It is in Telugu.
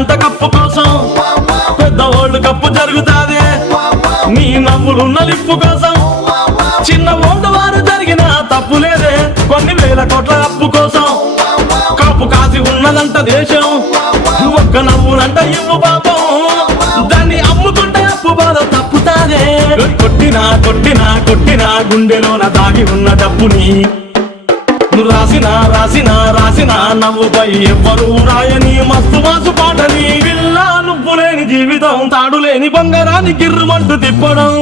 అంత కప్పు కోసం పెద్ద ఓల్డ్ కప్పు జరుగుతాదే నీ నవ్వులున్న లిప్పు కోసం చిన్న ఓల్డ్ వారు జరిగిన తప్పు లేదే కొన్ని వేల కోట్ల అప్పు కోసం కాపు కాసి ఉన్నదంట దేశం ఒక్క నవ్వులంట ఇవ్వు పాపం దాన్ని అమ్ముకుంటే అప్పు బాధ తప్పుతాదే కొట్టినా కొట్టినా కొట్టినా గుండెలోన దాగి ఉన్న డబ్బుని రాసినా రాసినా రాసినా నవ్వుపై ఎవ్వరూ రాయని మస్తు మాసు పాటని విల్లా నువ్వు లేని జీవితం తాడు లేని బంగారాన్ని గిర్రుమంటూ తిప్పడం